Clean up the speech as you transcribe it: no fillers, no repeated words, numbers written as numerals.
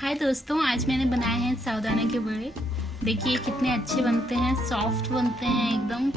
हाय दोस्तों, आज मैंने बनाए हैं साबूदाना के बड़े। देखिए कितने अच्छे बनते हैं, सॉफ्ट बनते हैं एकदम।